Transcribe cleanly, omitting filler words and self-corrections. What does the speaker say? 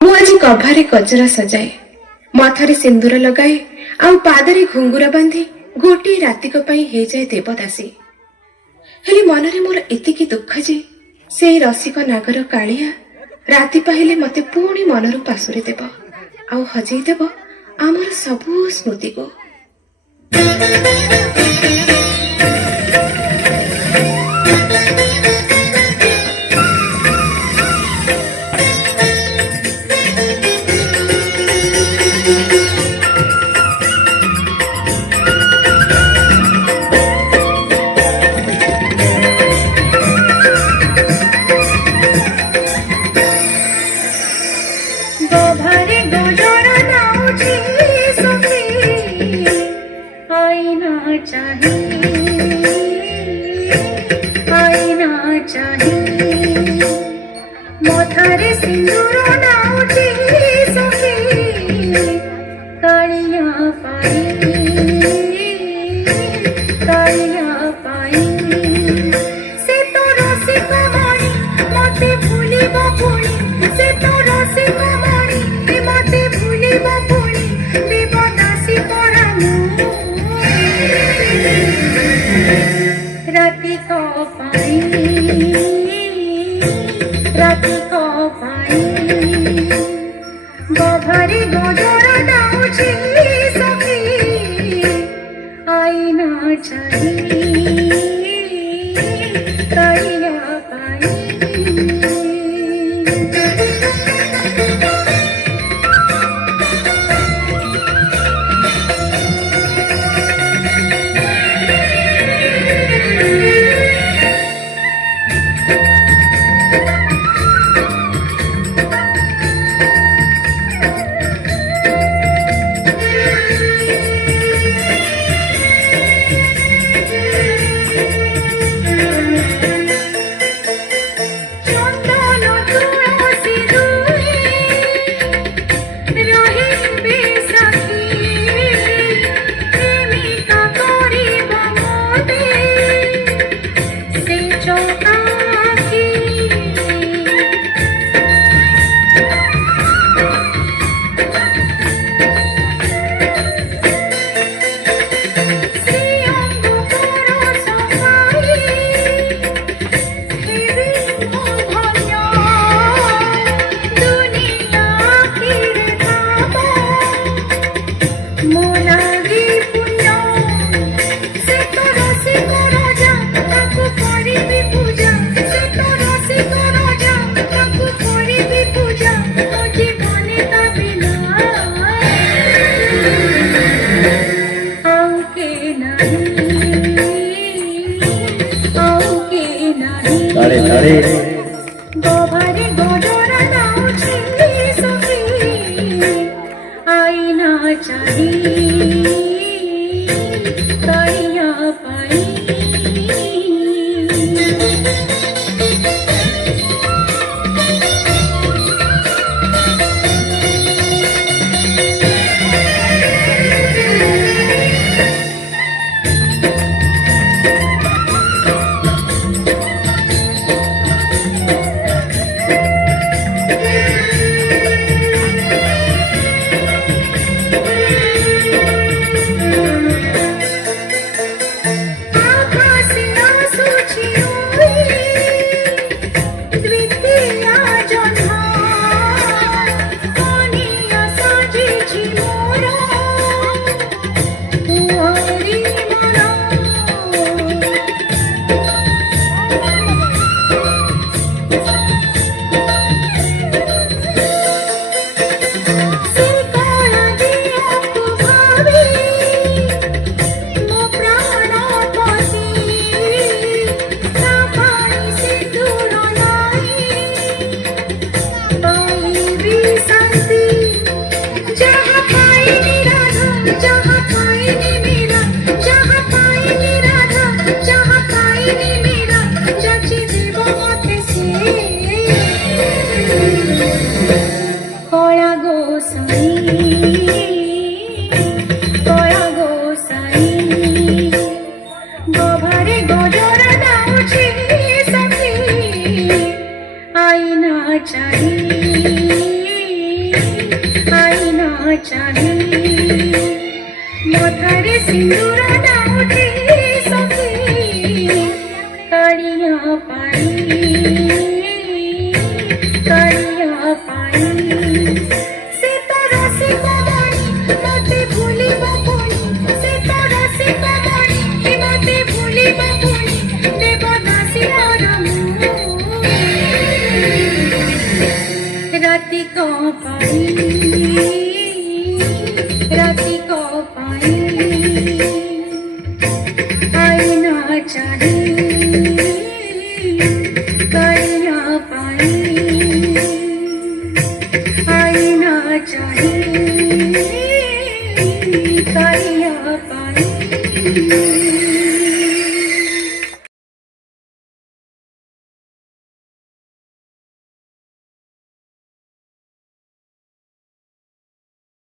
ମୁଁ ଆଜି କଭାରେ ଗଜରା ସଜାଏ, ମଥାରେ ସିନ୍ଦୁର ଲଗାଏ, ଆଉ ପାଦରେ ଘୁଙ୍ଗୁର ବାନ୍ଧି ଗୋଟିଏ ରାତିକ ପାଇଁ ହେଇଯାଏ ଦେବଦାସୀ। ହେଲେ ମନରେ ମୋର ଏତିକି ଦୁଃଖ ଯେ ସେଇ ରସିକ ନାଗର କାଳିଆ ରାତି ପାହିଲେ ମତେ ପୁଣି ମନରୁ ପାଶୁରି ଦେବ ଆଉ ହଜେଇ ଦେବ ଆମର ସବୁ ସ୍ମୃତିକୁ। मथारे सिंदूर नाउची सखी कालिया पाई से तो रसिक मणि मते भूलिब पुणी से तो रसिक मणि मते भूलिब पुणी देवदासी करामु राति को पाई गभारे गजरा नाउची सखी आईना चाही कालिया पाई। गभारे गजरा नाउची सखी आईना चाही कालिया पाई। चाही सिंदूर उठी सखी कालिया पाई कालिया पाई से तारा से कमानी मते भूली बपुनी से तारा से कमानी मते भूली बपुनी देवदासी मोर राती को पाई राती को पाई आईना चाहिए कालिया पाई आईना चाहिए कालिया पाई